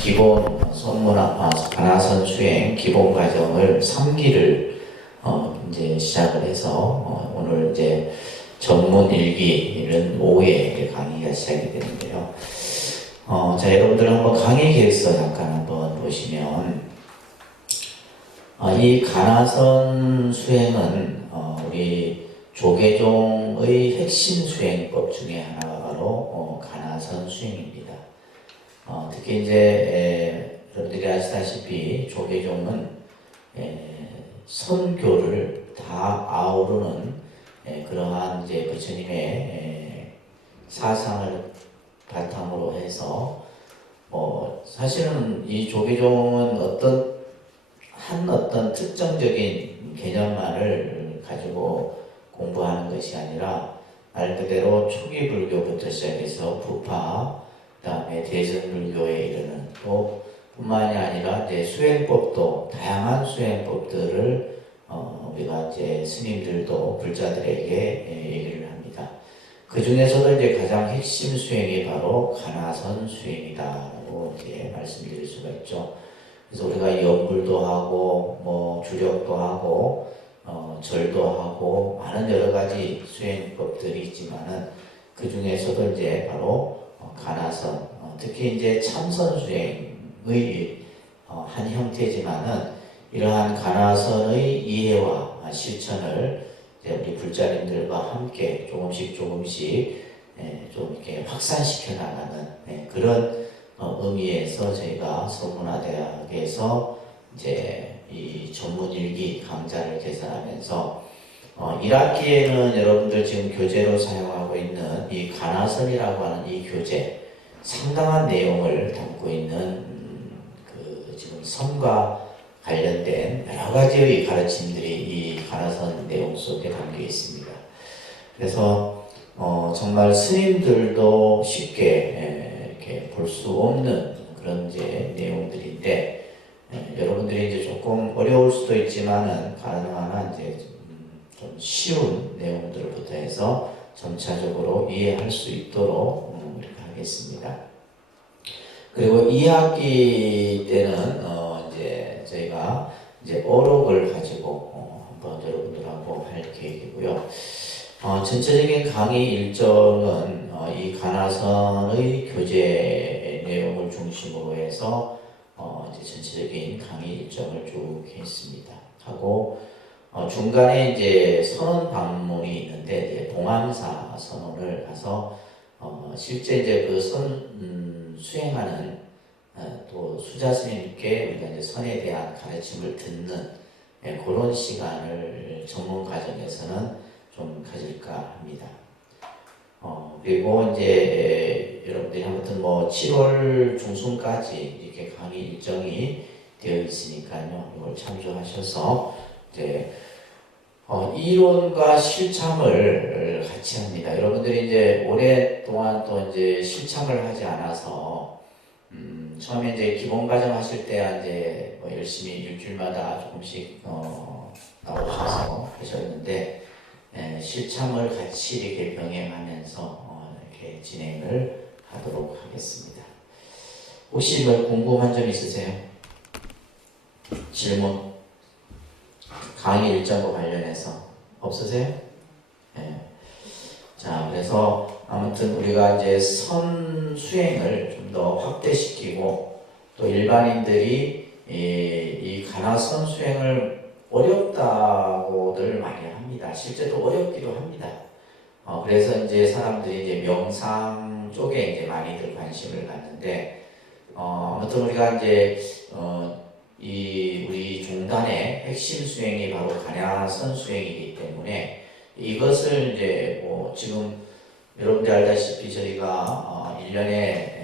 기본 가나선 수행 기본 과정을 3기를 이제 시작을 해서 오늘 이제 전문 1기는 오후에 강의가 시작이 되는데요. 자, 여러분들 한번 강의 계획서 잠깐 한번 보시면 이 가나선 수행은 우리 조계종의 핵심 수행법 중에 하나가 바로 가나선 수행입니다. 특히 이제 여러분들이 아시다시피 조계종은 선교를 다 아우르는 그러한 이제 부처님의 사상을 바탕으로 해서 사실은 이 조계종은 어떤 특정적인 개념만을 가지고 공부하는 것이 아니라 말 그대로 초기 불교부터 시작해서 부파, 그 다음에 대전불교에 이르는 또 뿐만이 아니라 이제 수행법도 다양한 수행법들을 우리가 이제 스님들도 불자들에게 얘기를 합니다. 그 중에서도 이제 가장 핵심 수행이 바로 가나선 수행이다라고 이제 말씀드릴 수가 있죠. 그래서 우리가 연불도 하고 주력도 하고 절도 하고 많은 여러 가지 수행법들이 있지만은 그 중에서도 이제 바로 가나선, 특히 이제 참선 수행의 한 형태지만은 이러한 가나선의 이해와 실천을 이제 우리 불자님들과 함께 조금씩 좀 이렇게 확산시켜 나가는 그런 의미에서 저희가 서문화대학에서 이제 이 전문 1기 강좌를 개설하면서 1학기에는 여러분들 지금 교재로 사용하고 있는 이 가나선이라고 하는 이 교재 상당한 내용을 담고 있는 그 지금 선과 관련된 여러 가지의 가르침들이 이 가나선 내용 속에 담겨 있습니다. 그래서 정말 스님들도 쉽게 이렇게 볼 수 없는 그런 이제 내용들인데 여러분들이 이제 조금 어려울 수도 있지만은 가능한 한 이제 좀 쉬운 내용들부터 해서 점차적으로 이해할 수 있도록 이렇게 하겠습니다. 그리고 2학기 때는 이제 저희가 이제 어록을 가지고 한번 여러분들하고 할 계획이고요. 전체적인 강의 일정은 이 가나선의 교재 내용을 중심으로 해서 이제 전체적인 강의 일정을 쭉 했습니다. 하고 중간에 이제 선언 방문이 있는데 이제 봉암사 선언을 가서 실제 이제 그 수행하는 또 수자 스님께 우리가 이제 선에 대한 가르침을 듣는 그런 시간을 전문 과정에서는 좀 가질까 합니다. 그리고 이제 여러분들이 아무튼 7월 중순까지 이렇게 강의 일정이 되어 있으니까요. 이걸 참조하셔서 이제 이론과 실참을 같이 합니다. 여러분들이 이제 오랫동안 또 이제 실참을 하지 않아서 처음에 이제 기본 과정 하실 때 이제 열심히 일주일마다 조금씩 나오셔서 하셨는데 실참을 같이 이렇게 병행하면서 이렇게 진행을 하도록 하겠습니다. 혹시 궁금한 점 있으세요? 질문? 강의 일정과 관련해서 없으세요? 네. 자, 그래서 아무튼 우리가 이제 선 수행을 좀 더 확대시키고 또 일반인들이 이 가나선 수행을 어렵다고들 많이 합니다. 실제로 어렵기도 합니다. 그래서 이제 사람들이 이제 명상 쪽에 이제 많이들 관심을 갖는데 아무튼 우리가 이제 우리 종단의 핵심 수행이 바로 가나선 수행이기 때문에 이것을 이제 지금 여러분들 알다시피 저희가 1년에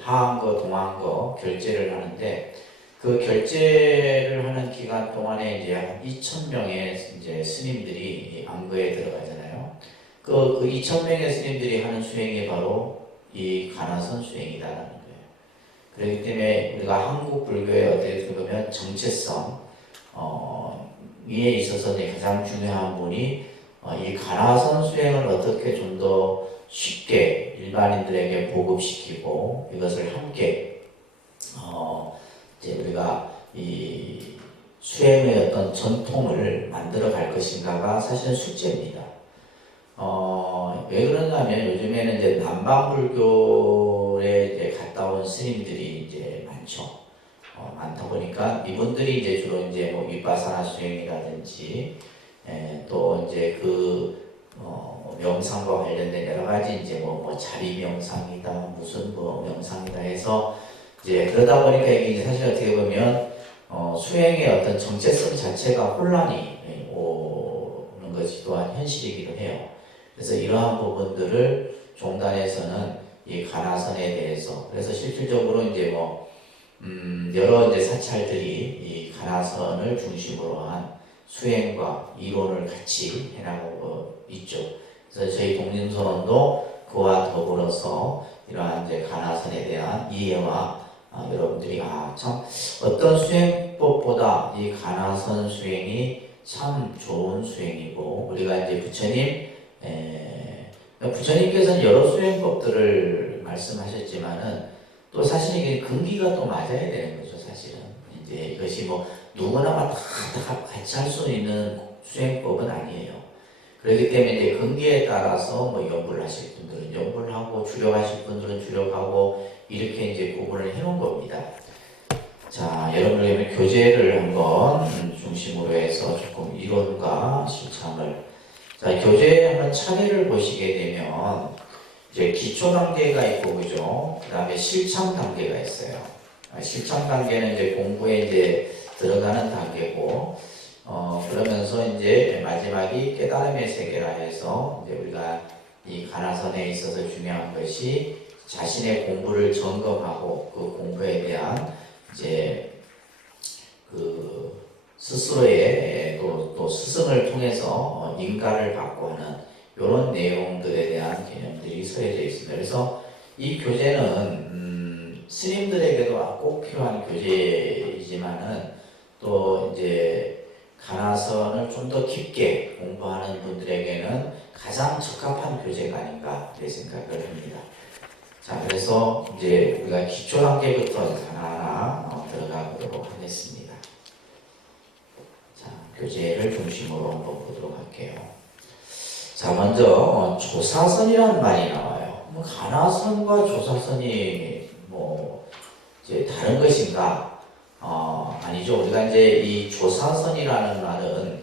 하한거, 동한거 결제를 하는데 그 결제를 하는 기간 동안에 이제 한 2,000명의 이제 스님들이 안거에 들어가잖아요. 그 2,000명의 스님들이 하는 수행이 바로 이 가나선 수행이다라는 거예요. 그렇기 때문에 우리가 한국 불교의 어떻게 보면 정체성 이에 있어서 가장 중요한 분이 이 가나선 수행을 어떻게 좀 더 쉽게 일반인들에게 보급시키고 이것을 함께 이제 우리가 이 수행의 어떤 전통을 만들어 갈 것인가가 사실은 숙제입니다. 왜 그러냐면 요즘에는 이제 남방불교에 이제 갔다 온 스님들이 이제 많죠. 많다 보니까 이분들이 이제 주로 이제 뭐 윗바사나 수행이라든지 또 이제 명상과 관련된 여러 가지 이제 뭐 자리 명상이다 무슨 뭐 명상이다 해서 이제 그러다 보니까 이게 사실 어떻게 보면 수행의 어떤 정체성 자체가 혼란이 오는 것이 또한 현실이기도 해요. 그래서 이러한 부분들을 종단에서는 이 가나선에 대해서 그래서 실질적으로 이제 뭐 여러 이제 사찰들이 이 가나선을 중심으로 한 수행과 이론을 같이 해나가고 있죠. 그래서 저희 독립선언도 그와 더불어서 이러한 이제 가나선에 대한 이해와 여러분들이 참 어떤 수행법보다 이 가나선 수행이 참 좋은 수행이고 우리가 이제 부처님께서는 여러 수행법들을 말씀하셨지만은 또 사실 이게 근기가 또 맞아야 되는 거죠. 사실은 이제 이것이 뭐 누구나 다 같이 할 수 있는 수행법은 아니에요. 그렇기 때문에 이제 근기에 따라서 뭐 연불을 하실 분들은 연불을 하고 주력하실 분들은 주력하고 이렇게 이제 구분을 해놓은 겁니다. 자, 여러분들 교재를 한번 중심으로 해서 조금 이론과 실참을 자, 교재 한번 차례를 보시게 되면 이제 기초 단계가 있고 그죠? 그 다음에 실참 단계가 있어요. 실참 단계는 이제 공부에 이제 들어가는 단계고 그러면서 이제 마지막이 깨달음의 세계라 해서 이제 우리가 이 가나선에 있어서 중요한 것이 자신의 공부를 점검하고 그 공부에 대한 이제 그 스스로의 또 스승을 통해서 인가를 받고 하는 이런 내용들에 대한 개념들이 서해져 있습니다. 그래서 이 교재는 스님들에게도 꼭 필요한 교재이지만은 또 이제 가나선을 좀 더 깊게 공부하는 분들에게는 가장 적합한 교재가 아닌가 그렇게 생각을 합니다. 자, 그래서 이제 우리가 기초 단계부터 하나하나 들어가 보도록 하겠습니다. 자, 교재를 중심으로 한번 보도록 할게요. 자, 먼저 조사선이라는 말이 나와요. 가나선과 조사선이 뭐 이제 다른 것인가? 아니죠. 우리가 이제 이 조사선이라는 말은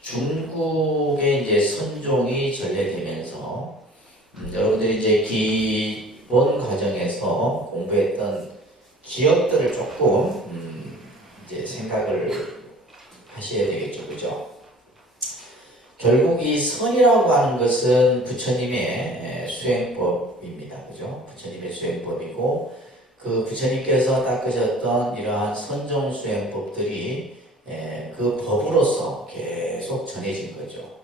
중국의 이제 선종이 전래되면서 여러분들이 이제 기본 과정에서 공부했던 기억들을 조금 이제 생각을 하셔야 되겠죠, 그죠? 결국 이 선이라고 하는 것은 부처님의 수행법입니다, 그죠? 부처님의 수행법이고 그 부처님께서 닦으셨던 이러한 선종 수행법들이 그 법으로서 계속 전해진 거죠.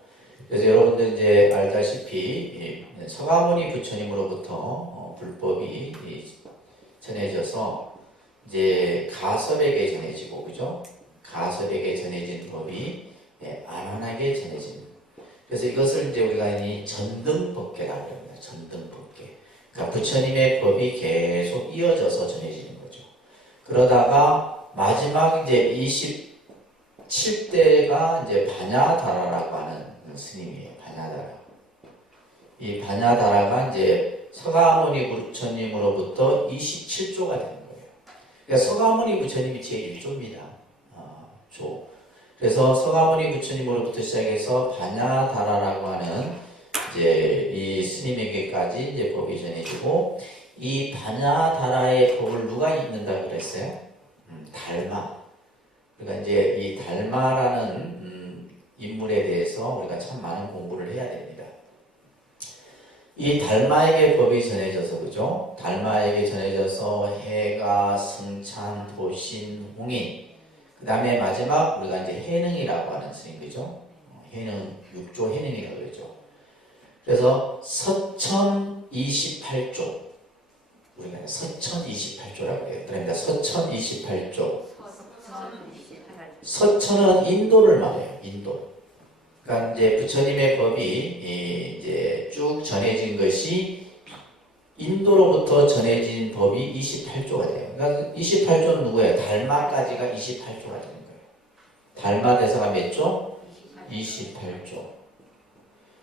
그래서 여러분들 이제 알다시피 서가모니 부처님으로부터 불법이 전해져서 이제 가섭에게 전해지고 그죠? 가섭에게 전해진 법이 안한에게 전해진. 그래서 이것을 이제 우리가 이 전등법계라고 합니다. 전등법계. 그러니까 부처님의 법이 계속 이어져서 전해지는 거죠. 그러다가 마지막 이제 27대가 이제 바냐다라라고 하는 스님이에요. 바냐다라. 이 바냐다라가 이제 서가모니 부처님으로부터 27조가 되는 거예요. 그러니까 서가모니 부처님이 제1조입니다. 조. 그래서 서가모니 부처님으로부터 시작해서 바냐다라라고 하는 이제 이 스님에게까지 이제 법이 전해지고 이 바냐다라의 법을 누가 읽는다 그랬어요? 달마. 그러니까 이제 이 달마라는 인물에 대해서 우리가 참 많은 공부를 해야 됩니다. 이 달마에게 법이 전해져서 그죠? 달마에게 전해져서 해가, 승찬, 도신, 홍인 그 다음에 마지막 우리가 이제 해능이라고 하는 스님 그죠? 해능, 6조 해능이라고 그러죠. 그래서 서천 28조 우리가 서천 28조라고 해요. 그러니까 서천 28조 서천은 인도를 말해요. 인도. 그러니까 이제 부처님의 법이 이제 쭉 전해진 것이 인도로부터 전해진 법이 28조가 돼요. 그러니까 28조는 누구예요? 달마까지가 28조가 되는 거예요. 달마 대사가 몇 조? 28조.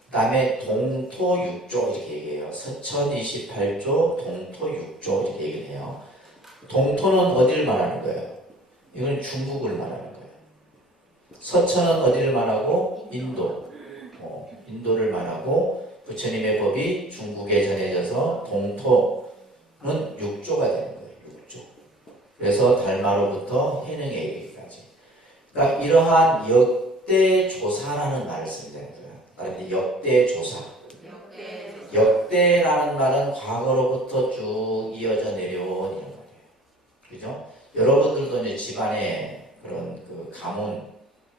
그 다음에 동토 6조 이렇게 얘기해요. 서천 28조, 동토 6조 이렇게 얘기해요. 동토는 어디를 말하는 거예요? 이건 중국을 말하는 거예요. 서천은 어디를 말하고? 인도. 인도를 말하고 부처님의 법이 중국에 전해져서 동토는 6조가 되는 거예요. 6조. 그래서 달마로부터 해능에 이르기까지. 그러니까 이러한 역대 조사라는 말을 씁니다. 역대 조사. 역대라는 말은 과거로부터 쭉 이어져 내려온 이런 거예요. 그죠? 여러분들도 이제 집안에 그런 그 가문이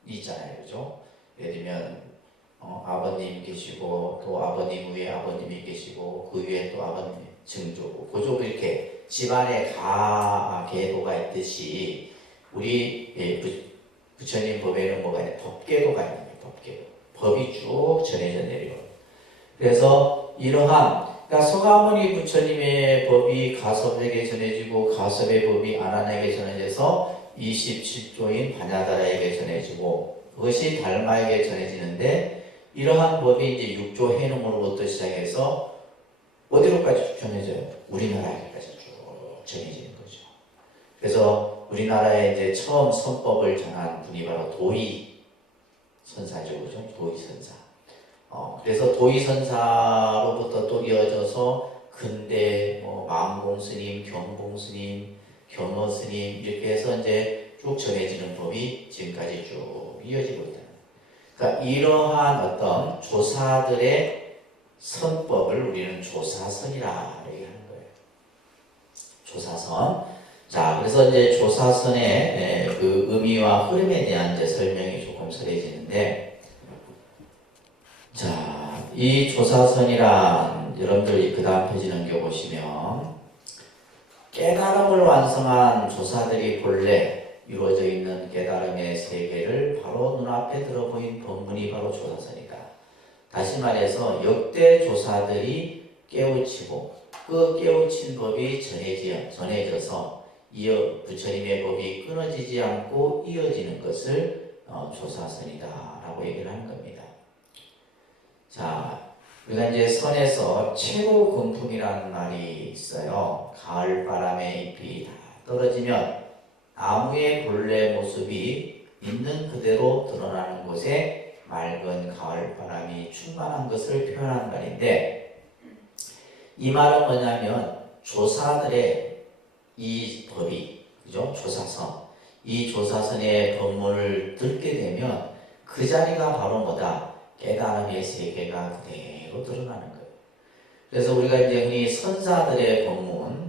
있잖아요. 그죠? 예를 들면 아버님 계시고 또 아버님 위에 아버님이 계시고 그 위에 또 아버님 증조고 고조고 이렇게 집안에 가계도가 있듯이 우리 부처님 법에는 뭐가 있냐? 법계도가 있는 거예요. 법계도. 법이 쭉 전해져 내려요. 그래서 그러니까 서가모니 부처님의 법이 가섭에게 전해지고 가섭의 법이 아난에게 전해져서 27조인 바냐다라에게 전해지고 그것이 달마에게 전해지는데 이러한 법이 이제 6조 해능으로부터 시작해서 어디로까지 전해져요? 우리나라에까지 쭉 전해지는 거죠. 그래서 우리나라에 이제 처음 선법을 전한 분이 바로 도희 선사죠. 그죠? 도희 선사. 그래서 도희 선사로부터 또 이어져서 근대 마음공 스님, 경공 스님, 견호 스님 이렇게 해서 이제 쭉 전해지는 법이 지금까지 쭉 이어지고 있다. 그러니까 이러한 어떤 조사들의 선법을 우리는 조사선이라 얘기하는 거예요. 조사선. 자, 그래서 이제 조사선의 그 의미와 흐름에 대한 이제 설명이 조금 서해지는데, 자, 이 조사선이란 여러분들이 그 다음 페이지 넘겨보시면 깨달음을 완성한 조사들이 본래 이루어져 있는 깨달음의 세계를 바로 눈앞에 들어보인 법문이 바로 조사선이다. 다시 말해서 역대 조사들이 깨우치고 그 깨우친 법이 전해져서 부처님의 법이 끊어지지 않고 이어지는 것을 조사선이다 라고 얘기를 하는 겁니다. 자, 우리가 이제 선에서 최고 금풍이라는 말이 있어요. 가을 바람에 잎이 다 떨어지면 나무의 본래 모습이 있는 그대로 드러나는 곳에 맑은 가을 바람이 충만한 것을 표현한 말인데, 이 말은 뭐냐면 조사들의 이 법이, 그죠? 조사선. 이 조사선의 법문을 듣게 되면 그 자리가 바로 뭐다? 깨달음의 세계가 그대로 드러나는 거예요. 그래서 우리가 이제 흔히 선사들의 법문,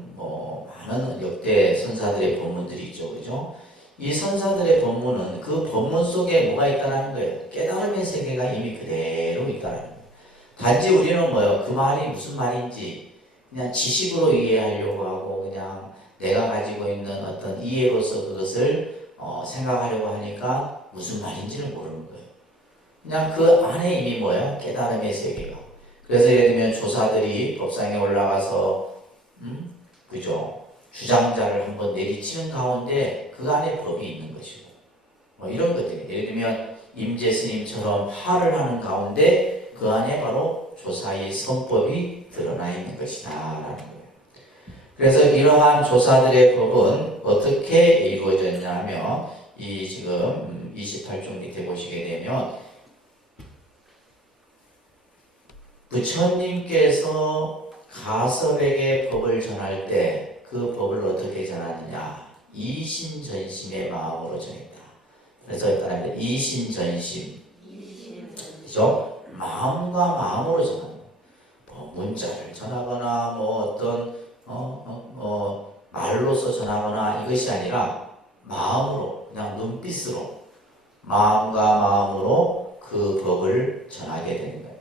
많은 역대 선사들의 법문들이 있죠. 그죠? 이 선사들의 법문은 그 법문 속에 뭐가 있다는 거예요? 깨달음의 세계가 이미 그대로 있다는 거예요. 단지 우리는 그 말이 무슨 말인지 그냥 지식으로 이해하려고 하고 그냥 내가 가지고 있는 어떤 이해로서 그것을 생각하려고 하니까 무슨 말인지를 모르는 거예요. 그냥 그 안에 이미 깨달음의 세계가. 그래서 예를 들면 조사들이 법상에 올라가서 그죠? 주장자를 한번 내리치는 가운데 그 안에 법이 있는 것이고 이런 것들이 예를 들면 임재 스님처럼 화를 하는 가운데 그 안에 바로 조사의 선법이 드러나 있는 것이다 라는 거예요. 그래서 이러한 조사들의 법은 어떻게 이루어졌냐면 이 지금 28쪽 밑에 보시게 되면 부처님께서 가섭에게 법을 전할 때 그 법을 어떻게 전하느냐? 이심전심의 마음으로 전했다. 그래서 일단 이심전심, 그죠? 마음과 마음으로 전하는 문자를 전하거나 어떤 말로서 전하거나 이것이 아니라 마음으로 그냥 눈빛으로 마음과 마음으로 그 법을 전하게 되는 거예요.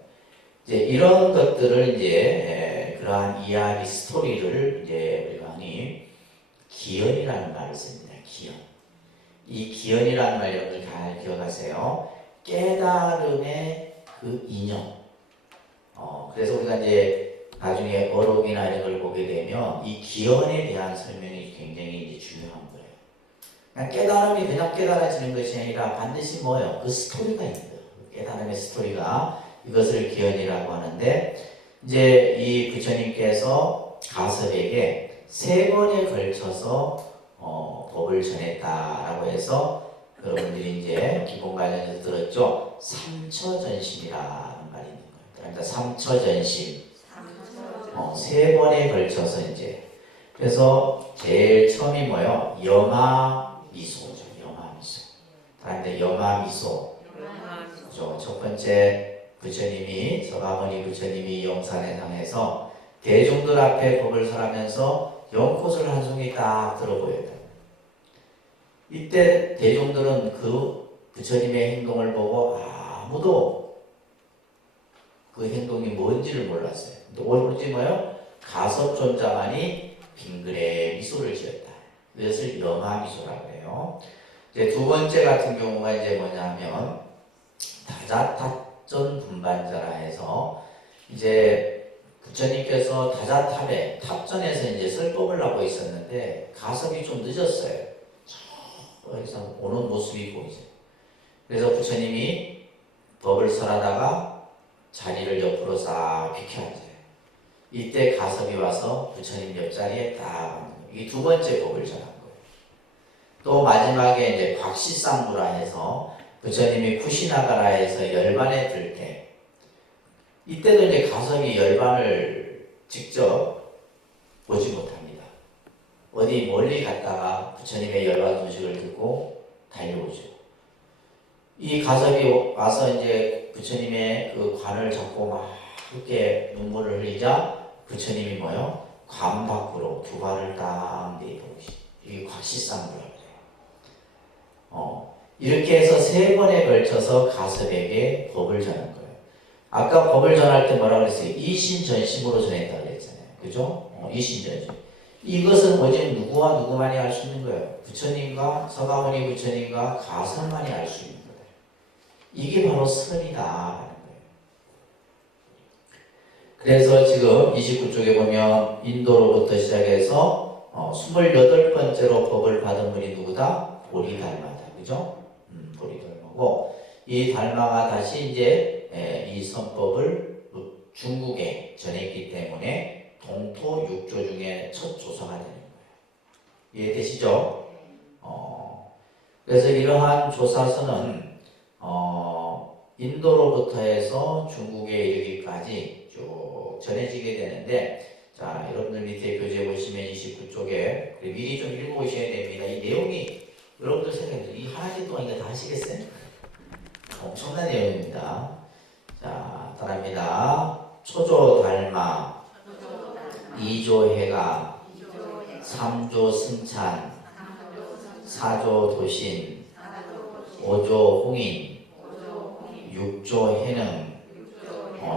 이제 이런 것들을 이제 그러한 이야기 스토리를 이제 우리가 흔히 기연이라는 말을 씁니다. 기연. 이 기연이라는 말 여러분들 잘 기억하세요. 깨달음의 그 인연. 그래서 우리가 이제 나중에 어록이나 이런 걸 보게 되면 이 기원에 대한 설명이 굉장히 이제 중요한 거예요. 그냥 깨달음이 그냥 깨달아지는 것이 아니라 반드시 뭐예요? 그 스토리가 있는 거예요. 깨달음의 스토리가 이것을 기원이라고 하는데 이제 이 부처님께서 가섭에게 3번에 걸쳐서 법을 전했다라고 해서 여러분들이 이제 기본 과정에서 들었죠? 삼처전심이라는 말이 있는 거예요. 그러니까 삼처전심. 3번에 걸쳐서 이제 그래서 제일 처음이 뭐예요? 여마미소죠. 여마미소. 그런데 여마미소. 그죠? 첫 번째 부처님이 서가모니 부처님이 영산회상에서 대중들 앞에 법을 설하면서 연꽃을 한 송이 딱 들어 보여요. 이때 대중들은 그 부처님의 행동을 보고 아무도 그 행동이 뭔지를 몰랐어요. 또 오로지 뭐예요? 가섭존자만이 빙그레 미소를 지었다. 이것을 여마미소라고 해요. 이제 두 번째 같은 경우가 이제 뭐냐면 다자탑전 분반자라 해서 이제 부처님께서 다자탑에 탑전에서 이제 설법을 하고 있었는데 가섭이 좀 늦었어요. 저기서 오는 모습이 보이죠. 그래서 부처님이 법을 설하다가 자리를 옆으로 싹 비켜 앉아요. 이때 가섭이 와서 부처님 옆자리에 딱 이 두 번째 법을 전한 거예요. 또 마지막에 이제 곽시상부라 해서 부처님이 쿠시나가라에서 열반에 들 때 이때도 이제 가섭이 열반을 직접 보지 못합니다. 어디 멀리 갔다가 부처님의 열반 소식을 듣고 달려오죠. 이 가섭이 와서 이제 부처님의 그 관을 잡고 막 이렇게 눈물을 흘리자 부처님이 뭐요? 관 밖으로 두 발을 딱 내놓으시. 이 곽시상부라고 해요. 이렇게 해서 3번에 걸쳐서 가섭에게 법을 전한 거예요. 아까 법을 전할 때 뭐라고 그랬어요? 이신전심으로 전했다고 그랬잖아요. 그죠? 이신전심. 이것은 오직 누구와 누구만이 알 수 있는 거예요. 부처님과 서가모니 부처님과 가섭만이 알 수 있는 거예요. 이게 바로 선이다 하는 거예요. 그래서 지금 29쪽에 보면 인도로부터 시작해서 28번째로 법을 받은 분이 누구다? 보리달마다. 그죠? 보리달마고 이 달마가 다시 이제 이 선법을 중국에 전했기 때문에 동토 6조 중에 첫 조사가 되는 거예요. 이해되시죠? 그래서 이러한 조사서는 인도로부터 해서 중국에 이르기까지 쭉 전해지게 되는데, 자, 여러분들 밑에 교재 보시면 29쪽에 미리 좀 읽어보셔야 됩니다. 이 내용이 여러분들 생각해 이 하나씩 동안 이거 다 하시겠어요? 엄청난 내용입니다. 자, 따라합니다. 초조 달마, 2조 해가, 3조 승찬, 4조 도신, 5조 홍인, 6조 해능,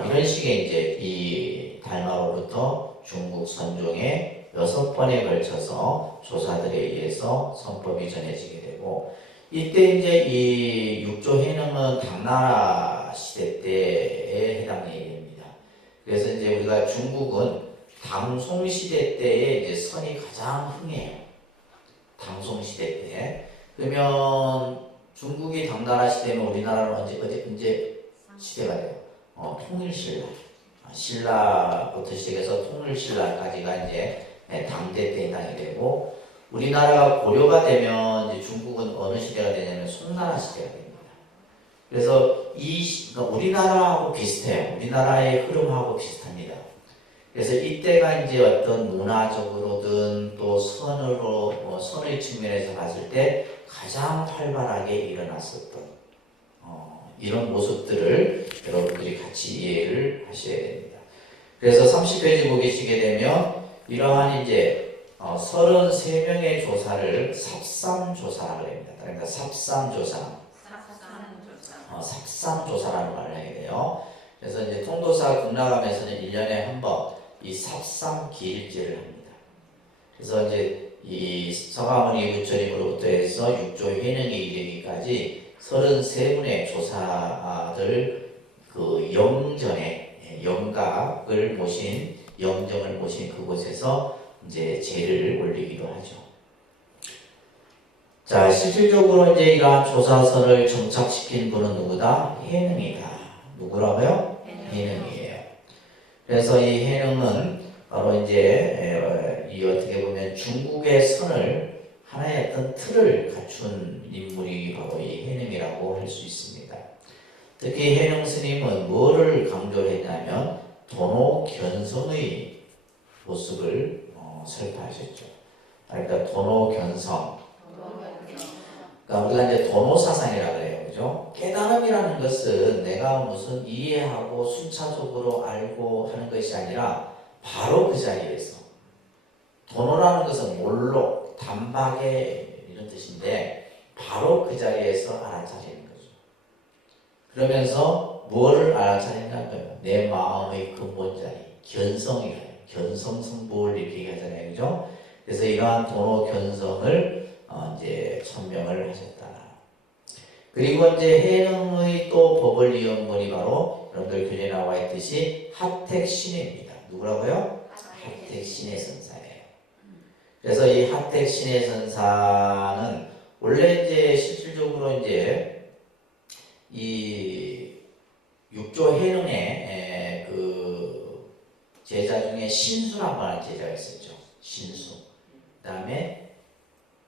이런 식의 이제 이 달마로부터 중국 선종의 6번에 걸쳐서 조사들에 의해서 선법이 전해지게 되고, 이때 이제 이 6조 해능은 당나라 시대 때에 해당이 됩니다. 그래서 이제 우리가 중국은 당송 시대 때에 이제 선이 가장 흥해요. 당송 시대 때. 그러면 중국이 당나라 시대면 우리나라는 언제 시대가 돼요? 통일신라. 신라부터 시작해서 통일신라까지가 이제 당대 때 해당이 되고, 우리나라가 고려가 되면 이제 중국은 어느 시대가 되냐면 송나라 시대가 됩니다. 그래서 그러니까 우리나라하고 비슷해요. 우리나라의 흐름하고 비슷합니다. 그래서 이때가 이제 어떤 문화적으로든 또 선의 측면에서 봤을 때 가장 활발하게 일어났었던 이런 모습들을 여러분들이 같이 이해를 하셔야 됩니다. 그래서 30페이지 보시게 되면 이러한 이제 33명의 조사를 삽삼조사라고 합니다. 그러니까 삽삼조사라는 말을 하게 돼요. 그래서 이제 통도사 극락암에서는 1년에 한 번 이 삽삼기일제를 합니다. 그래서 이제 이 서가모니 부처님으로부터 해서 6조 해능에 이르기까지 33분의 조사들 그 영전에 영각을 모신 영정을 모신 그곳에서 이제 제를 올리기도 하죠. 자, 실질적으로 이제 이러한 조사선을 정착시킨 분은 누구다? 해능이다. 누구라고요? 해능이에요. 그래서 이 해능은 바로 이제 이 어떻게 보면 중국의 선을 하나의 어떤 틀을 갖춘 인물이 바로 이 해능이라고 할 수 있습니다. 특히 해능 스님은 뭐를 강조했냐면 도노견성의 모습을 설파하셨죠. 그러니까 도노견성. 그러니까 우리가 이제 도노사상이라고 그래요. 그죠? 깨달음이라는 것은 내가 무슨 이해하고 순차적으로 알고 하는 것이 아니라 바로 그 자리에서 도노라는 것은 몰록, 단박에 이런 뜻인데 바로 그 자리에서 알아차리는 거죠. 그러면서 뭐를 알아차리냐는 거예요. 내 마음의 근본 자리, 견성이에요. 견성성불 이렇게 하잖아요. 그죠? 그래서 이러한 도노 견성을 이제 천명을 하셨다. 그리고 이제 해능의 또 법을 이은 분이 바로 여러분들 교재에 나와 있듯이 하택신해입니다. 누구라고요? 하택신해 선사예요. 그래서 이 하택신해 선사는 원래 이제 실질적으로 이제 이 육조 해능의 그 제자 중에 신수라고 하는 제자가 있었죠. 신수. 그 다음에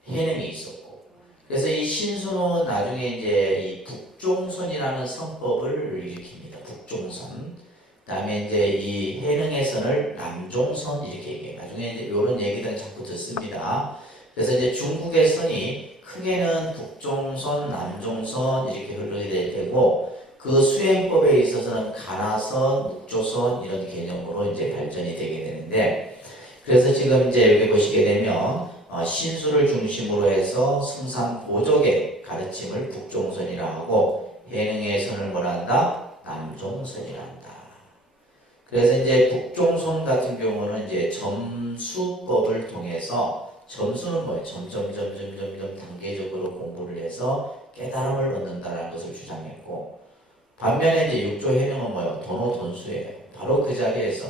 해능이 있었고, 그래서 이 신수는 나중에 이제 이 북종선이라는 선법을 일으킵니다. 북종선. 그다음에 이제 이 해능의 선을 남종선 이렇게 얘기해요. 나중에 이제 이런 얘기들은 자꾸 듣습니다. 그래서 이제 중국의 선이 크게는 북종선, 남종선 이렇게 흘러야 될 테고, 그 수행법에 있어서는 가나선, 묵조선 이런 개념으로 이제 발전이 되게 되는데, 그래서 지금 이제 여기 보시게 되면 신수를 중심으로 해서 승산보적의 가르침을 북종선이라 하고 해능의 선을 뭐란다? 남종선이라 한다. 그래서 이제 북종선 같은 경우는 이제 점수법을 통해서 점수는 뭐예요? 점점 단계적으로 공부를 해서 깨달음을 얻는다는 것을 주장했고, 반면에 이제 육조 해능은 뭐예요? 도노돈수예요. 바로 그 자리에서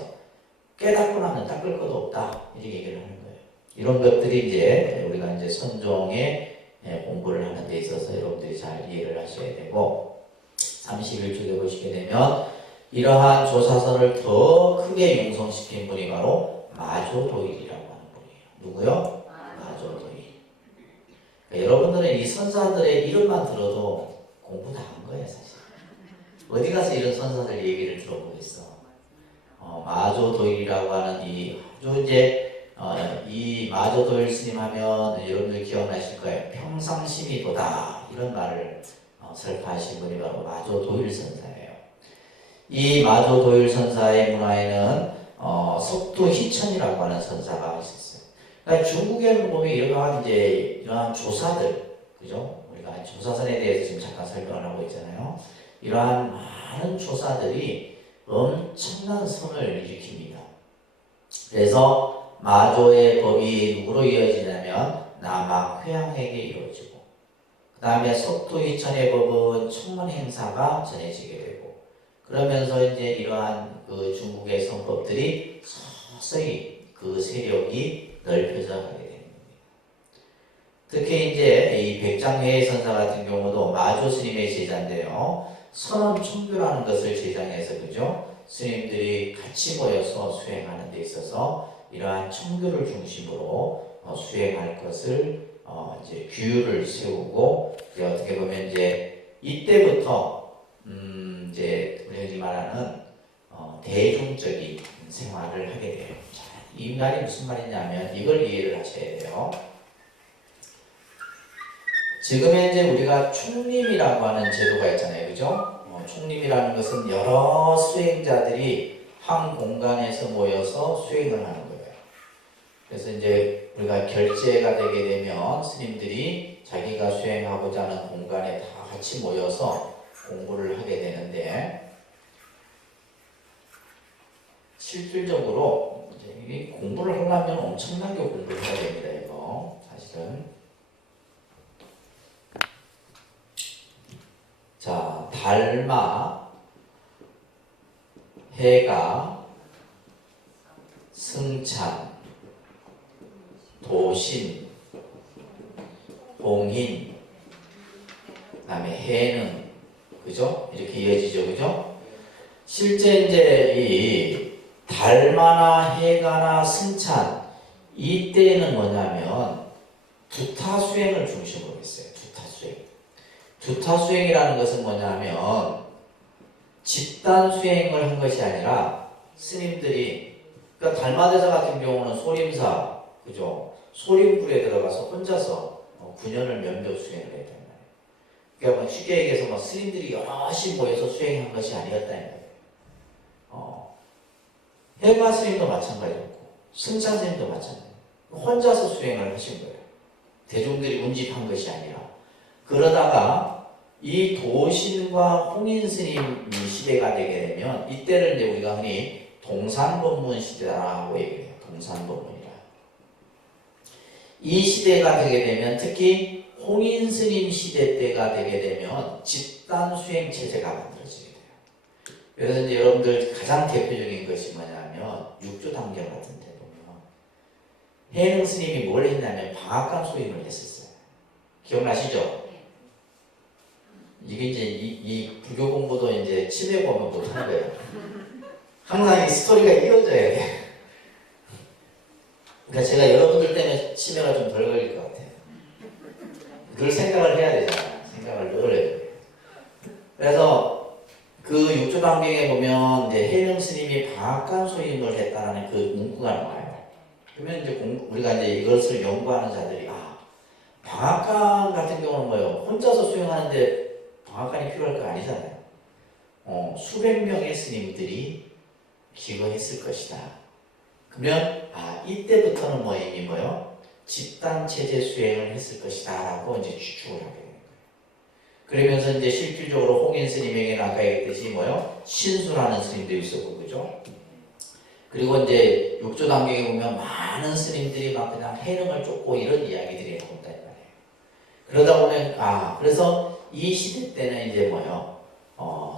깨닫고 나면 닦을 것도 없다 이렇게 얘기를 하는 거예요. 이런 것들이 이제 우리가 이제 선종의 공부를 하는 데 있어서 여러분들이 잘 이해를 하셔야 되고, 31쪽에 보시게 되면 이러한 조사선을 더 크게 융성시킨 분이 바로 마조도일이라고 하는 분이에요. 누구요? 마조도일. 그러니까 여러분들은 이 선사들의 이름만 들어도 공부 다 한 거예요, 사실. 어디 가서 이런 선사들 얘기를 들어보겠어. 마조도일이라고 하는 이 아주 이제 이 마조도일 스님 하면 여러분들 기억나실 거예요. 평상심이도다 이런 말을 설파하신 분이 바로 마조도일 선사예요. 이 마조도일 선사의 문화에는 석도희천이라고 하는 선사가 있었어요. 그러니까 중국에는 보면 이러한 이제 이러한 조사들, 그죠? 우리가 조사선에 대해서 지금 잠깐 설명을 하고 있잖아요. 이러한 많은 조사들이 엄청난 선을 일으킵니다. 그래서 마조의 법이 누구로 이어지냐면 남학회양에게 이루어지고, 그 다음에 석도희천의 법은 천문행사가 전해지게 되고, 그러면서 이제 이러한 그 중국의 선법들이 서서히 그 세력이 넓혀져 가게 됩니다. 특히 이제 이 백장회의 선사 같은 경우도 마조 스님의 제자인데요. 선언총규라는 것을 제정해서, 그죠? 스님들이 같이 모여서 수행하는 데 있어서 이러한 청규를 중심으로 수행할 것을 이제 규율을 세우고, 어떻게 보면 이제 이때부터 이제 우리가 말하는 대중적인 생활을 하게 돼요. 자, 이 말이 무슨 말이냐면 이걸 이해를 하셔야 돼요. 지금 현재 우리가 총림이라고 하는 제도가 있잖아요. 그죠? 총림이라는 것은 여러 수행자들이 한 공간에서 모여서 수행을 하는 거예요. 그래서 이제 우리가 결제가 되게 되면 스님들이 자기가 수행하고자 하는 공간에 다 같이 모여서 공부를 하게 되는데, 실질적으로 이제 공부를 하려면 엄청나게 공부를 해야 됩니다. 이거 사실은. 자, 달마, 해가, 승찬, 도신, 봉인, 그다음에 해능, 그죠? 이렇게 이어지죠, 그죠? 실제 이제 이 달마나 해가나 승찬 이때는 뭐냐면 두타 수행을 중심으로 했어요. 두타 수행. 두타 수행이라는 것은 뭐냐면 집단 수행을 한 것이 아니라 스님들이, 그러니까 달마대사 같은 경우는 소림사, 그죠? 소림불에 들어가서 혼자서 9년을 면벽 수행을 했단 말이에요. 그러니까 뭐 쉽게 얘기해서 뭐 스님들이 여럿이 모여서 수행한 것이 아니었다는 거예요. 해마 스님도 마찬가지였고 승찬 스님도 마찬가지예요. 혼자서 수행을 하신 거예요. 대중들이 운집한 것이 아니라. 그러다가 이 도신과 홍인 스님이 시대가 되게 되면 이때를 이제 우리가 흔히 동산법문 시대라고 얘기해요. 동산법문이라. 이 시대가 되게 되면 특히 홍인 스님 시대 때가 되게 되면 집단 수행 체제가 만들어지게 돼요. 그래서 이제 여러분들 가장 대표적인 것이 뭐냐면 육조 단결 같은 데 보면 해능 스님이 뭘 했냐면 방앗간 소임을 했었어요. 기억나시죠? 이게 이제 이 불교 공부도 이제 치매 보면 못하는 거예요. 항상 이 스토리가 이어져야 돼. 그러니까 제가 여러분들 때문에 치매가 좀 덜 걸릴 것 같아요. 늘 생각을 해야 되잖아요. 생각을 늘 해야 돼요. 그래서 그 육조 단경에 보면 이제 해능 스님이 방앗간 소임을 했다라는 그 문구가 나와요. 그러면 이제 우리가 이제 이것을 연구하는 자들이 방앗간 같은 경우는 뭐예요? 혼자서 수행하는데 방앗간이 필요할 거 아니잖아요. 수백 명의 스님들이 기거했을 것이다. 그러면 이때부터는 이미 뭐요? 집단 체제 수행을 했을 것이다라고 이제 추측을 하게 되는 거예요. 그러면서 이제 실질적으로 홍인 스님에게는 아까 얘기했듯이 뭐요? 신수라는 스님도 있었고, 그죠? 그리고 이제 육조 단경에 보면 많은 스님들이 막 그냥 해능을 쫓고 이런 이야기들이 나온단 말이에요. 그러다 보면 그래서 이 시대 때는 이제 뭐요?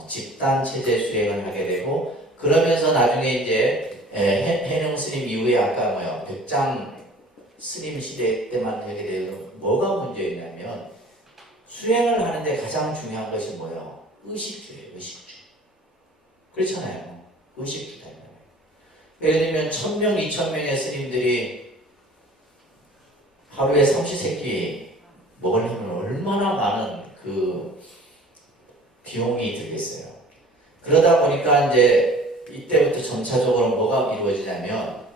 집단 체제 수행을 하게 되고, 그러면서 나중에 이제 해능 스님 이후에 아까 뭐요? 백장 스님 시대 때만 되게 되고, 뭐가 문제였냐면 수행을 하는데 가장 중요한 것이 뭐요? 의식주예요. 의식주. 그렇잖아요. 의식주다. 예를 들면 1000명, 2000명의 스님들이 하루에 삼시세끼 먹으려면 얼마나 많은 그 비용이 들겠어요. 그러다 보니까 이제 이때부터 점차적으로 뭐가 이루어지냐면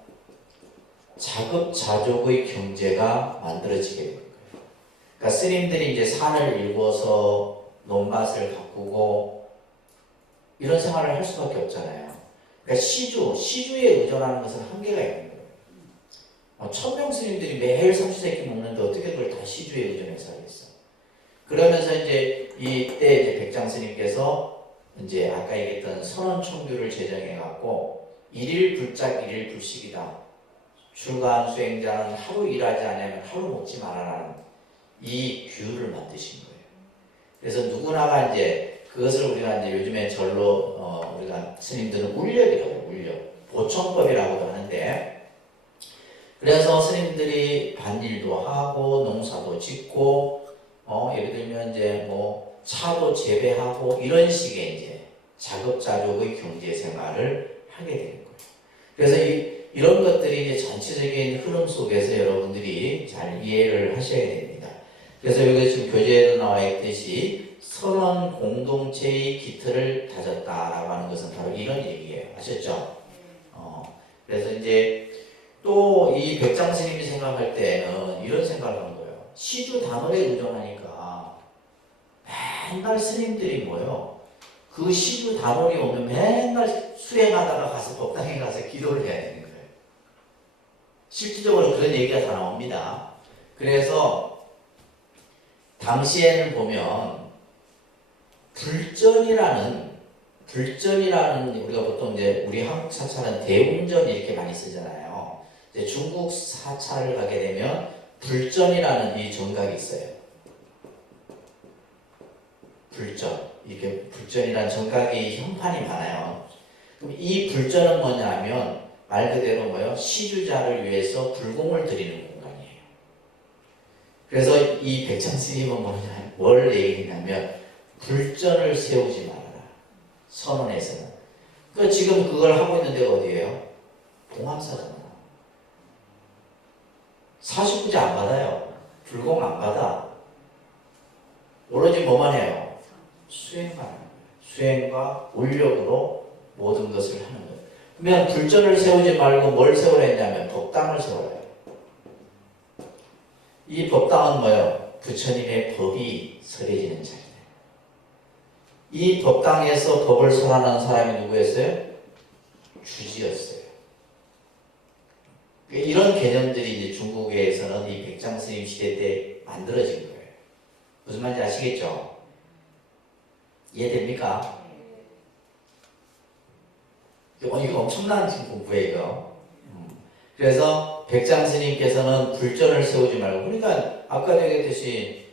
자급자족의 경제가 만들어지게 됩니다. 그러니까 스님들이 이제 산을 일궈서 논밭을 가꾸고 이런 생활을 할 수밖에 없잖아요. 그러니까 시주에 의존하는 것은 한계가 있는 거예요. 1000명 스님들이 매일 삼시세끼 먹는데 어떻게 그걸 다 시주에 의존해서 하겠어. 그러면서 이제 이때 이제 백장 스님께서 이제 아까 얘기했던 선언총규를 제정해갖고 일일 불작 일일 불식이다. 출가한 수행자는 하루 일하지 않으면 하루 먹지 말아라는 이 규율을 만드신 거예요. 그래서 누구나가 이제 그것을 우리가 이제 요즘에 절로 우리가 스님들은 울력이라고 해요. 울력. 보청법이라고도 하는데, 그래서 스님들이 밭일도 하고 농사도 짓고 예를 들면 이제 뭐 차도 재배하고 이런 식의 이제 자급자족의 경제 생활을 하게 되는 거예요. 그래서 이런 것들이 이제 전체적인 흐름 속에서 여러분들이 잘 이해를 하셔야 됩니다. 그래서 여기 지금 교재에도 나와 있듯이 선언 공동체의 기틀을 다졌다라고 하는 것은 바로 이런 얘기예요. 아셨죠? 그래서 이제 또 이 백장 스님이 생각할 때는 이런 생각을 한 거예요. 시주 단월에 의존하니까 맨날 스님들이 뭐요? 그 시주 단월이 오면 맨날 수행하다가 가서 법당에 가서 기도를 해야 되는 거예요. 실질적으로 그런 얘기가 다 나옵니다. 그래서 당시에는 보면 불전이라는 우리가 보통 이제 우리 한국 사찰은 대웅전 이렇게 많이 쓰잖아요. 이제 중국 사찰을 가게 되면 불전이라는 이 정각이 있어요. 불전. 이렇게 불전이라는 정각이 형판이 많아요. 그럼 이 불전은 뭐냐면 말 그대로 뭐요? 시주자를 위해서 불공을 드리는 공간이에요. 그래서 이 백장 스님은 뭘 얘기했냐면 불전을 세우지 말아라. 선언에서는. 지금 그걸 하고 있는 데가 어디예요? 봉암사잖아. 사십구제 안 받아요. 불공 안 받아. 오로지 뭐만 해요? 수행만 하는 거예요. 수행과 올력으로 모든 것을 하는 거예요. 그러면 불전을 세우지 말고 뭘 세우라 했냐면 법당을 세우라요. 이 법당은 뭐예요? 부처님의 법이 설해지는 자리예요. 이 법당에서 법을 설하는 사람이 누구였어요? 주지였어요. 이런 개념들이 이제 중국에서는 이 백장스님 시대 때 만들어진 거예요. 무슨 말인지 아시겠죠? 이해됩니까? 이거 엄청난 지금 공부예요, 이거. 그래서 백장스님께서는 불전을 세우지 말고, 그러니까 아까 얘기했듯이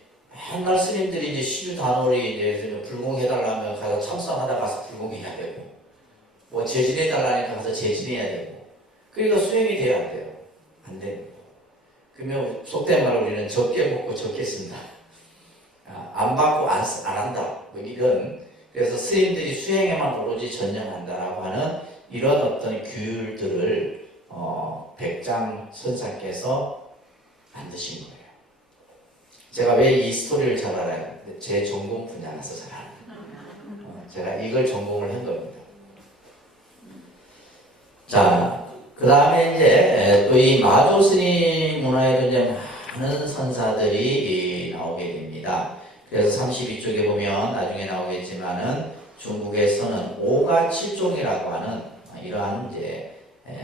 맨날 스님들이 이제 시주 단오리 이제 불공해달라면 가서 참선하다 가서 불공해야 되고, 뭐 제진해달라니까 가서 제진해야 되고, 그러니까 수행이 돼야 안 돼요. 안 돼요. 그러면 속된 말로 우리는 적게 먹고 적게 쓴다. 안 받고 안 한다. 뭐 이런. 그래서 스님들이 수행에만 오로지 전념한다라고 하는 이런 어떤 규율들을 백장 선사께서 만드신 거예요. 제가 왜 이 스토리를 잘 알아요? 제 전공 분야라서 잘 알아요. 제가 이걸 전공을 한 겁니다. 자, 그 다음에 이제 또 이 마조 스님 문화에도 이제 많은 선사들이 나오게 됩니다. 그래서 32쪽에 보면 나중에 나오겠지만은 중국에서는 오가 7종이라고 하는 이러한 이제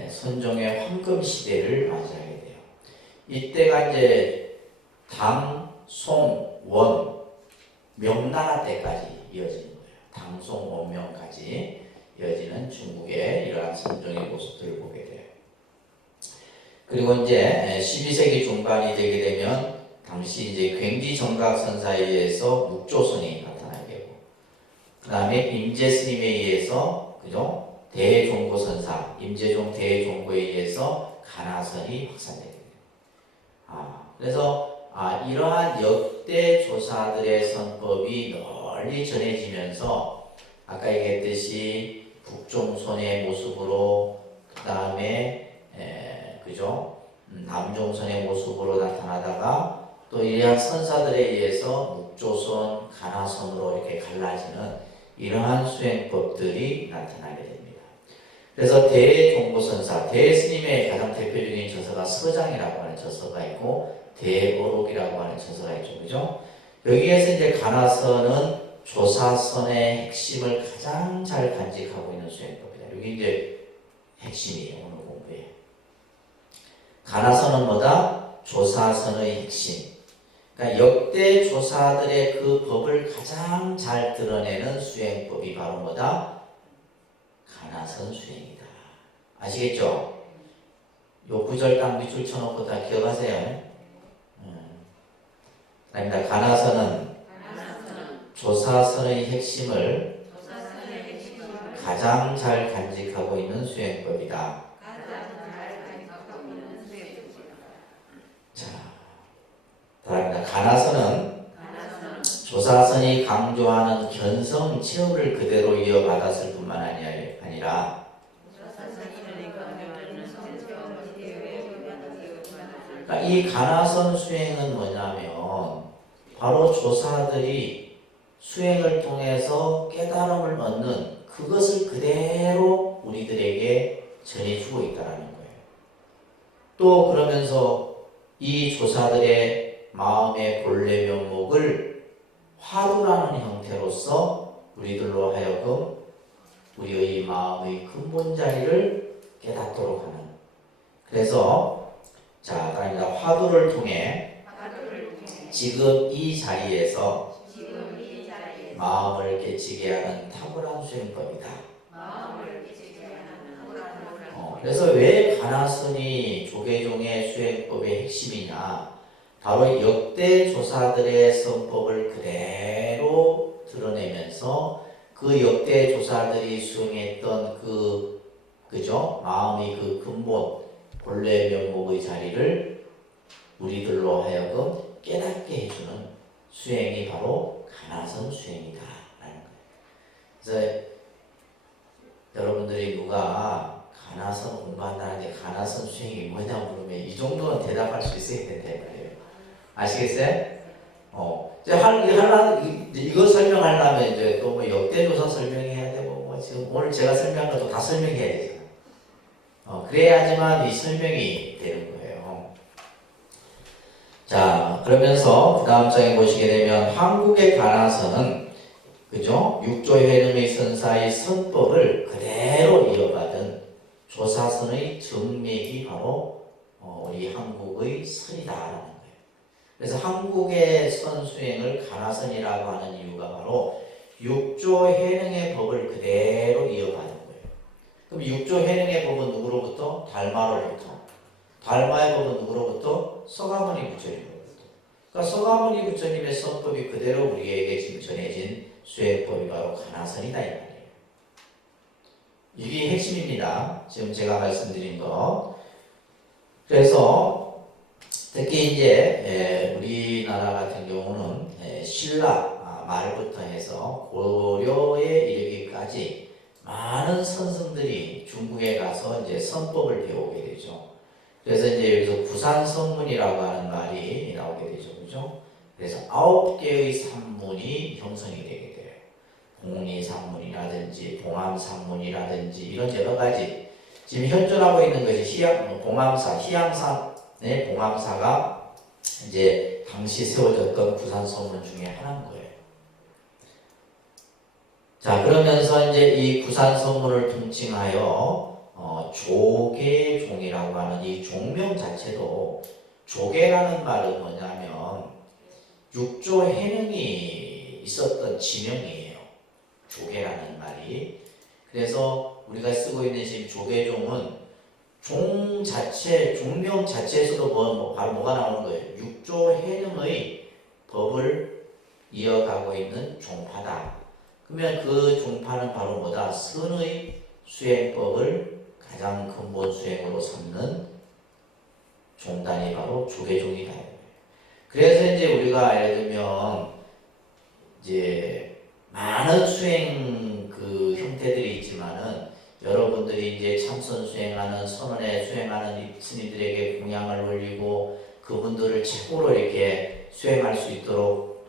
선종의 황금 시대를 맞이하게 돼요. 이때가 이제 당, 송, 원, 명나라 때까지 이어지는 거예요. 당, 송, 원, 명까지 이어지는 중국의 이러한 선종의 모습들을 보게 돼요. 그리고 이제 12세기 중반이 되게 되면 당시 이제 굉지정각 선사에 의해서 묵조선이 나타나게 되고, 그 다음에 임재스님에 의해서 그죠? 대종고 선사, 임재종 대종고에 의해서 가나선이 확산되게 돼요. 그래서 이러한 역대 조사들의 선법이 널리 전해지면서 아까 얘기했듯이 북종선의 모습으로 그 다음에 그죠? 남종선의 모습으로 나타나다가 또 이러한 선사들에 의해서 묵조선, 가나선으로 이렇게 갈라지는 이러한 수행법들이 나타나게 됩니다. 그래서 대종고선사, 대스님의 가장 대표적인 저서가 서장이라고 하는 저서가 있고 대어록이라고 하는 저서가 있죠. 그죠? 여기에서 이제 가나선은 조사선의 핵심을 가장 잘 간직하고 있는 수행법이다. 여기 이제 핵심이에요. 오늘 공부에. 가나선은 뭐다? 조사선의 핵심. 그러니까 역대 조사들의 그 법을 가장 잘 드러내는 수행법이 바로 뭐다? 가나선 수행이다. 아시겠죠? 요 구절 딱 밑줄 쳐놓고 다 기억하세요. 아닙니다. 가나선은 조사선의 핵심을 가장 잘 간직하고 있는 수행법이다. 자, 다음입니다. 가나선은 조사선이 강조하는 견성 체험을 그대로 이어받았을 뿐만 아니라 이 가나선 수행은 뭐냐면 바로 조사들이 수행을 통해서 깨달음을 얻는 그것을 그대로 우리들에게 전해주고 있다는 거예요. 또 그러면서 이 조사들의 마음의 본래 면목을 화두라는 형태로서 우리들로 하여금 우리의 마음의 근본 자리를 깨닫도록 하는. 그래서 자, 그러니까 화두를 통해 지금 이 자리에서 마음을 깨치게 하는 탁월한 수행법이다. 그래서 왜 가나선이 조계종의 수행법의 핵심이냐? 바로 역대 조사들의 선법을 그대로 드러내면서 그 역대 조사들이 수행했던 그 그죠? 마음의 그 근본 본래 면목의 자리를 우리들로 하여금 깨닫게 해주는 수행이 바로 가나선 수행이다라는 거예요. 그래서 여러분들이 누가 가나선 공부한다는데 가나선 수행이 뭐냐 물으면 이 정도는 대답할 수 있어야 된다 말이에요. 아시겠어요? 이거 설명하려면 이제 또 뭐 역대조사 설명해야 되고 뭐 지금 오늘 제가 설명한 것도 다 설명해야 되잖아. 그래야지만 이 설명이 되는 거예요. 자, 그러면서 그 다음 장에 보시게 되면 한국의 가나선은 그죠? 육조회능의 선사의 선법을 그대로 이어받은 조사선의 정맥이 바로 우리 한국의 선이다라는 거예요. 그래서 한국의 선수행을 가나선이라고 하는 이유가 바로 육조회능의 법을 그대로 이어받은 거예요. 그럼 육조회능의 법은 누구로부터? 달마로부터. 달마의 법은 누구로부터? 서가모니 부처님으로부터. 그러니까 서가모니 부처님의 선법이 그대로 우리에게 지금 전해진 수행법이 바로 가나선이다 이 말이에요. 이게 핵심입니다. 지금 제가 말씀드린 거. 그래서 특히 이제 우리나라 같은 경우는 신라 말부터 해서 고려에 이르기까지 많은 선생들이 중국에 가서 이제 선법을 배우게 되죠. 그래서 이제 여기서 구산선문이라고 하는 말이 나오게 되죠, 그죠? 그래서 9개의 산문이 형성이 되게 돼요. 공리산문이라든지 봉암산문이라든지 이런 여러 가지 지금 현존하고 있는 것이 봉암사, 희양산의 봉암사가 이제 당시 세워졌던 구산선문 중에 하나인 거예요. 자, 그러면서 이제 이 구산선문을 통칭하여 조계종이라고 하는 이 종명 자체도 조계라는 말은 뭐냐면 육조해능이 있었던 지명이에요. 조계라는 말이. 그래서 우리가 쓰고 있는 지금 조계종은 종 자체, 종명 자체에서도 바로 뭐가 나오는 거예요? 육조해능의 법을 이어가고 있는 종파다. 그러면 그 종파는 바로 뭐다? 선의 수행법을 가장 근본 수행으로 삼는 종단이 바로 조계종이다. 그래서 이제 우리가 예를 들면 이제 많은 수행 그 형태들이 있지만은 여러분들이 이제 참선 수행하는 선언에 수행하는 스님들에게 공양을 올리고 그분들을 최고로 이렇게 수행할 수 있도록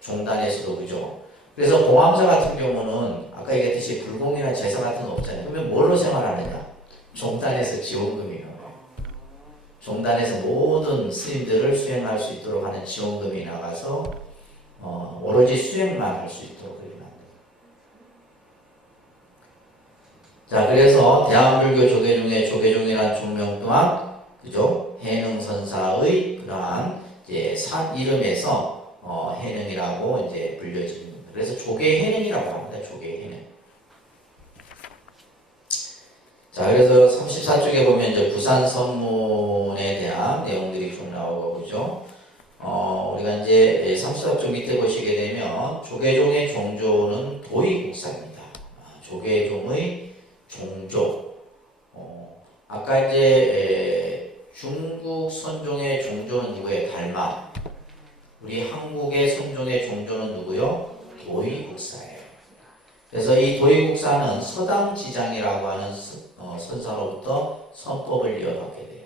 종단에서도 그죠. 그래서 공황사 같은 경우는 아까 얘기했듯이 불공이나 제사 같은 거 없잖아요. 그러면 뭘로 생활하느냐? 종단에서 지원금이 나와요. 종단에서 모든 스님들을 수행할 수 있도록 하는 지원금이 나가서 오로지 수행만 할 수 있도록 그렇게 합니다. 자, 그래서 대한불교 조계종의 조계종이라는 종명 또한 그죠? 해능선사의 그러한 이제 산 이름에서 해능이라고 이제 불려집니다. 그래서 조계해능이라고 합니다. 조계해능. 자, 그래서 34쪽에 보면 이제 부산선문에 대한 내용들이 좀 나오고 그죠? 우리가 이제 34쪽 밑에 보시게 되면 조계종의 종조는 도의국사입니다. 조계종의 종조. 아까 이제 중국 선종의 종조는 누구예요? 달마. 우리 한국의 선종의 종조는 누구요? 도의국사예요. 그래서 이 도의국사는 서당지장이라고 하는 선사로부터 선법을 이어받게 돼요.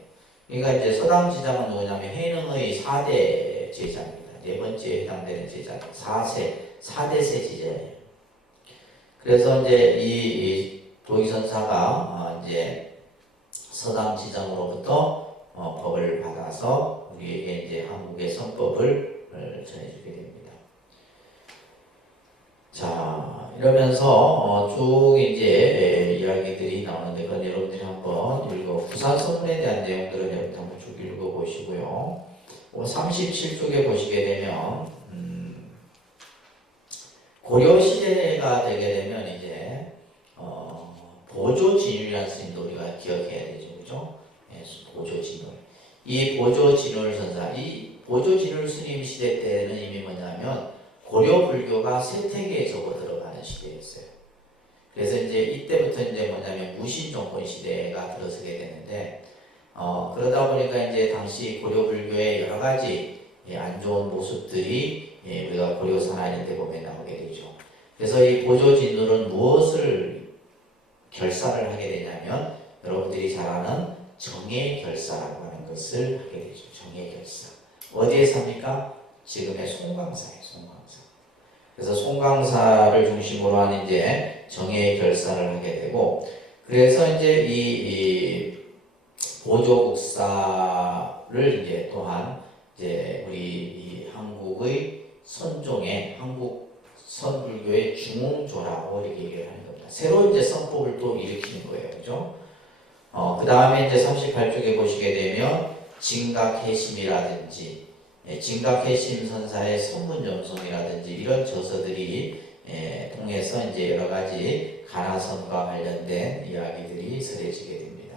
그러니까 이제 서당지장은 누구냐면 해능의 4대 제자입니다. 네 번째에 해당되는 제자, 4대세 제자예요. 그래서 이제 이 도의선사가 이제 서당지장으로부터 법을 받아서 우리에게 이제 한국의 선법을 전해주게 됩니다. 자, 이러면서 쭉 이제 이야기들이 나오는데 그건 여러분들이 한번 부산선문에 대한 내용들은 여러분들 한번 쭉 읽어보시고요. 37쪽에 보시게 되면 고려 시대가 되게 되면 이제 보조진율이라는 스님도 우리가 기억해야 되죠, 그죠? 네, 보조진율. 이 보조진율 선사, 이 보조진율 스님 시대 때는 이미 뭐냐면 고려 불교가 세태계에 접어들어가는 시대였어요. 그래서 이제 이때부터 이제 뭐냐면 무신 정권 시대가 들어서게 되는데, 그러다 보니까 이제 당시 고려 불교의 여러 가지 안 좋은 모습들이 우리가 고려 산하 이런 데 보면 나오게 되죠. 그래서 이 보조진울은 무엇을 결사를 하게 되냐면 여러분들이 잘 아는 정예결사라고 하는 것을 하게 되죠. 정예결사. 어디에 삽니까? 지금의 송강사예요. 송강사. 그래서 송강사를 중심으로 하는 이제 정예결사를 하게 되고, 그래서 이제 이 보조국사를 이제 또한 이제 우리 이 한국의 선종의 한국 선불교의 중흥조라고 이렇게 얘기를 하는 겁니다. 새로운 이제 선법을 또 일으키는 거예요. 그죠? 그 다음에 이제 38쪽에 보시게 되면 진각해심이라든지 진각해심 선사의 선문염송이라든지 이런 저서들이 통해서 이제 여러 가지 가나선과 관련된 이야기들이 설해지게 됩니다.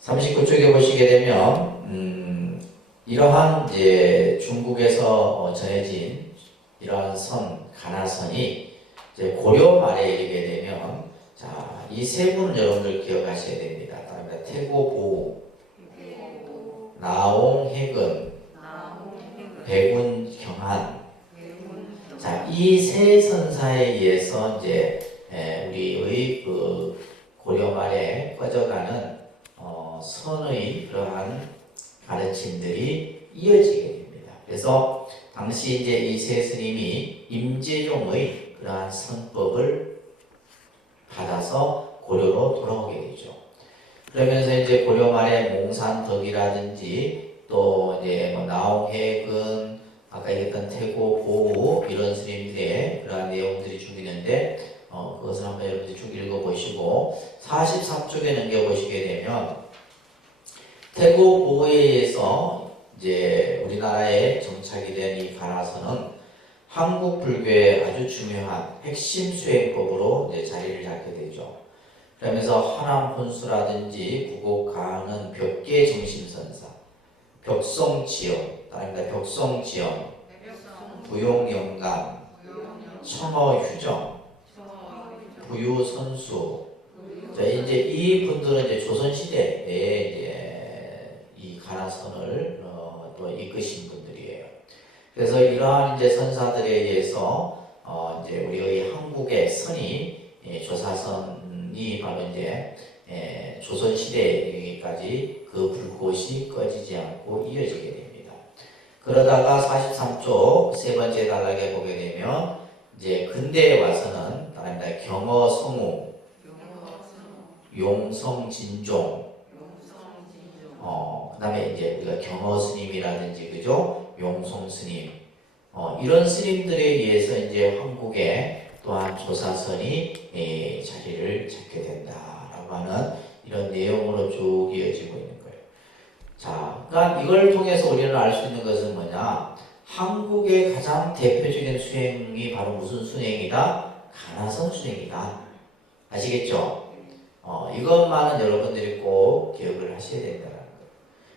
39쪽에 보시게 되면 이러한 이제 중국에서 전해진 이러한 선 가나선이 이제 고려 말에 이르게 되면 자, 이 세 분은 여러분들 기억하셔야 됩니다. 태고보우, 나옹해근, 백운경한. 자, 이 세 선사에 의해서 이제 우리의 그 고려 말에 꺼져가는 선의 그러한 가르침들이 이어지게 됩니다. 그래서 당시 이제 이 세 스님이 임재룡의 그러한 선법을 받아서 고려로 돌아오게 되죠. 그러면서 이제 고려 말에 몽산덕이라든지 또 이제 뭐 나옹해근, 아까 얘기했던 태고, 보우 이런 스님들의 그러한 내용들이 쭉 있는데 그것을 한번 여러분들 쭉 읽어보시고 43쪽에 넘겨보시게 되면 태고 보우에 의해서 이제 우리나라에 정착이 된 이 가나선은 한국 불교의 아주 중요한 핵심 수행법으로 이제 자리를 잡게 되죠. 그러면서 하남 혼수라든지 구곡가는 벽계 정심선사, 벽성지연, 다릅니다. 벽성지연, 부용영감, 청어휴정, 부유선수. 자, 이제 이 분들은 이제 조선시대에 이제 이 가나선을 또 이끄신 분들이에요. 그래서 이러한 이제 선사들에 의해서 이제 우리의 한국의 선이 조사선이 바로 이제 조선시대까지 그 불꽃이 꺼지지 않고 이어지게 됩니다. 그러다가 43쪽 세 번째 단락에 보게 되면 이제 근대에 와서는 다릅니다. 경어성우, 용성진종, 그 다음에 이제 우리가 경어 스님이라든지, 그죠? 용성 스님, 이런 스님들에 의해서 이제 한국에 또한 조사선이 자리를 잡게 된다라고 하는 이런 내용으로 쭉 이어지고 있는 거예요. 자, 그러니까 이걸 통해서 우리는 알 수 있는 것은 뭐냐? 한국의 가장 대표적인 수행이 바로 무슨 수행이다? 가나선 수행이다. 아시겠죠? 이것만은 여러분들이 꼭 기억을 하셔야 된다는 거예요.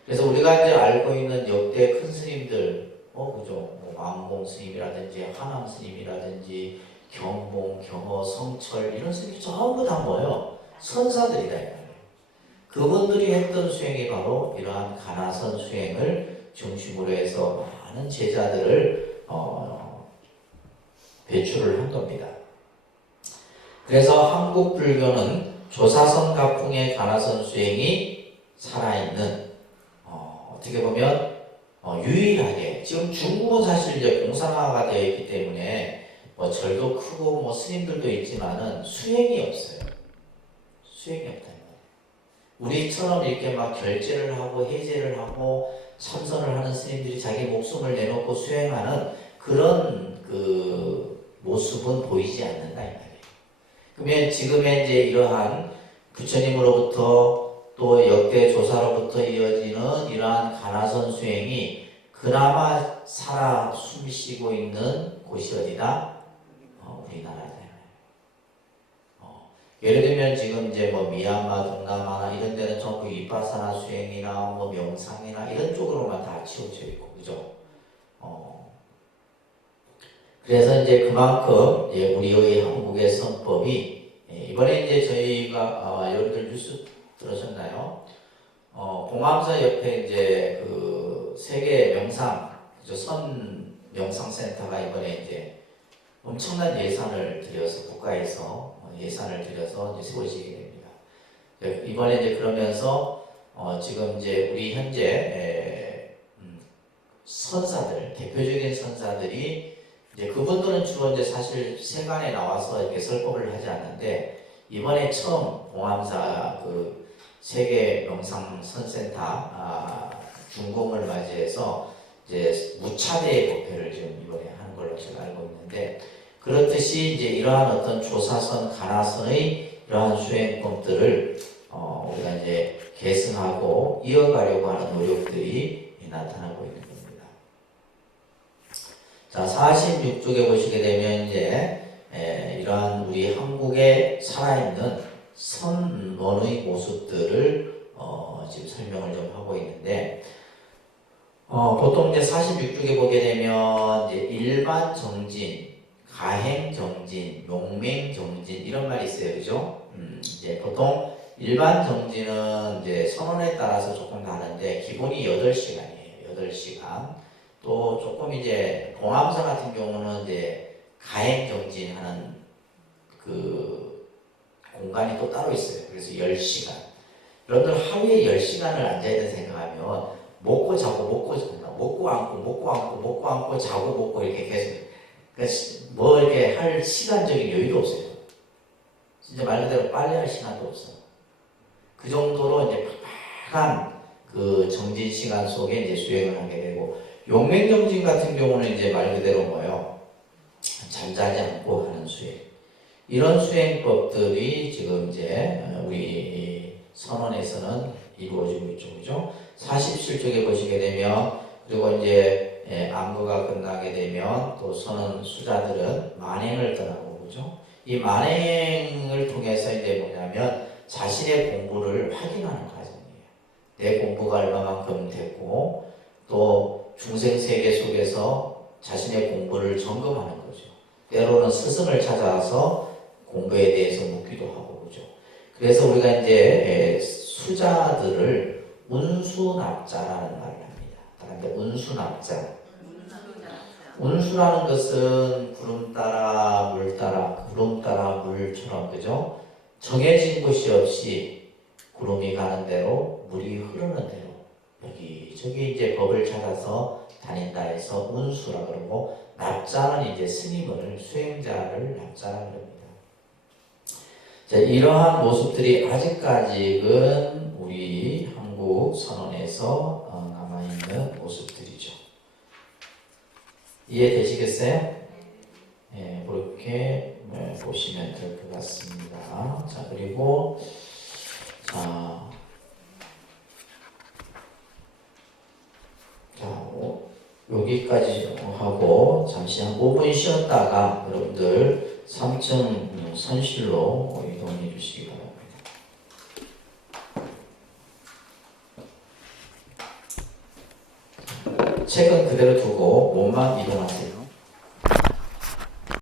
그래서 우리가 이제 알고 있는 역대 큰 스님들, 그죠? 뭐 왕봉 스님이라든지, 하남 스님이라든지, 경봉, 경어, 성철, 이런 스님이 전부 다 뭐예요? 선사들이다. 이 말이에요. 그분들이 했던 수행이 바로 이러한 가나선 수행을 중심으로 해서 많은 제자들을 배출을 한 겁니다. 그래서 한국 불교는 조사선 가풍의 가나선 수행이 살아있는 어떻게 보면 유일하게 지금 중국은 사실 이제 공산화가 되어 있기 때문에 뭐 절도 크고 뭐 스님들도 있지만은 수행이 없어요. 수행이 없다는 거예요. 우리처럼 이렇게 막 결제를 하고 해제를 하고 참선을 하는 스님들이 자기 목숨을 내놓고 수행하는 그런 그 모습은 보이지 않는다 이 말이에요. 그러면 지금의 이제 이러한 부처님으로부터 또 역대 조사로부터 이어지는 이러한 가나선 수행이 그나마 살아 숨쉬고 있는 곳이 어디다? 우리나라다. 예를 들면 지금 이제 뭐 미얀마, 동남아나 이런 데는 전부 위파사나 수행이나 뭐 명상이나 이런 쪽으로만 다 치우쳐 있고, 그죠? 그래서 이제 그만큼 우리의 한국의 선법이 이번에 이제 저희가 여러분들 뉴스 들으셨나요? 봉암사 옆에 이제 그 세계 명상 선 명상센터가 이번에 이제 엄청난 예산을 들여서 국가에서 예산을 들여서 이제 세워지게 됩니다. 이번에 이제 그러면서 지금 이제 우리 현재 선사들 대표적인 선사들이 이제 그분들은 주로 이제 사실 세간에 나와서 이렇게 설법을 하지 않는데 이번에 처음 봉암사 그 세계 명상 선센터 준공을 맞이해서 이제 무차대 법회를 지금 이번에 하는 걸로 제가 알고 있는데 그렇듯이 이제 이러한 어떤 조사선, 가나선의 이러한 수행법들을 우리가 이제 계승하고 이어가려고 하는 노력들이 나타나고 있는 겁니다. 자, 46쪽에 보시게 되면 이제 이러한 우리 한국에 살아있는 선원의 모습들을 지금 설명을 좀 하고 있는데 보통 이제 46쪽에 보게 되면 이제 일반 정진, 가행 정진, 용맹 정진 이런 말이 있어요, 그죠? 이제 보통 일반 정진은 이제 선언에 따라서 조금 다른데 기본이 8시간이에요. 8시간. 또 조금 이제 봉암사 같은 경우는 이제 가행 정진하는 그 공간이 또 따로 있어요. 그래서 10시간. 여러분들 하루에 10시간을 앉아있다 생각하면 먹고 자고 먹고 자고 먹고 앉고 먹고 앉고 먹고 앉고 자고 먹고 이렇게 계속 그러니까 뭐 이렇게 할 시간적인 여유도 없어요. 진짜 말 그대로 빨래할 시간도 없어요. 그 정도로 이제 팍팍한 그 정진 시간 속에 이제 수행을 하게 되고 용맹 정진 같은 경우는 이제 말 그대로 뭐요? 잠자지 않고 하는 수행. 이런 수행법들이 지금 이제 우리 선언에서는 이루어지고 있죠. 그죠? 47쪽에 보시게 되면 그리고 이제 안거가 끝나게 되면 또 선언 수자들은 만행을 떠나고 그죠? 이 만행을 통해서 이제 뭐냐면 자신의 공부를 확인하는 과정이에요. 내 공부가 얼마만큼 됐고 또 중생 세계 속에서 자신의 공부를 점검하는 거죠. 때로는 스승을 찾아서 공부에 대해서 묻기도 하고 그죠. 그래서 우리가 이제 수자들을 운수납자라는 말을 합니다. 그런데 운수납자. 운수라는 것은 구름 따라 물 따라 구름 따라 물처럼 그죠? 정해진 곳이 없이 구름이 가는 대로 물이 흐르는 대로 여기저기 이제 법을 찾아서 다닌다 해서 운수라 그러고 납자는 이제 스님을 수행자를 납자라 그럽니다. 자, 이러한 모습들이 아직까지는 우리 한국 선언에서 남아있는 모습들이죠. 이해되시겠어요? 네, 그렇게 보시면 될 것 같습니다. 자, 그리고 여기까지 하고 잠시 한 5분 쉬었다가 여러분들 3층 선실로 이동해 주시기 바랍니다. 책은 그대로 두고 몸만 이동하세요.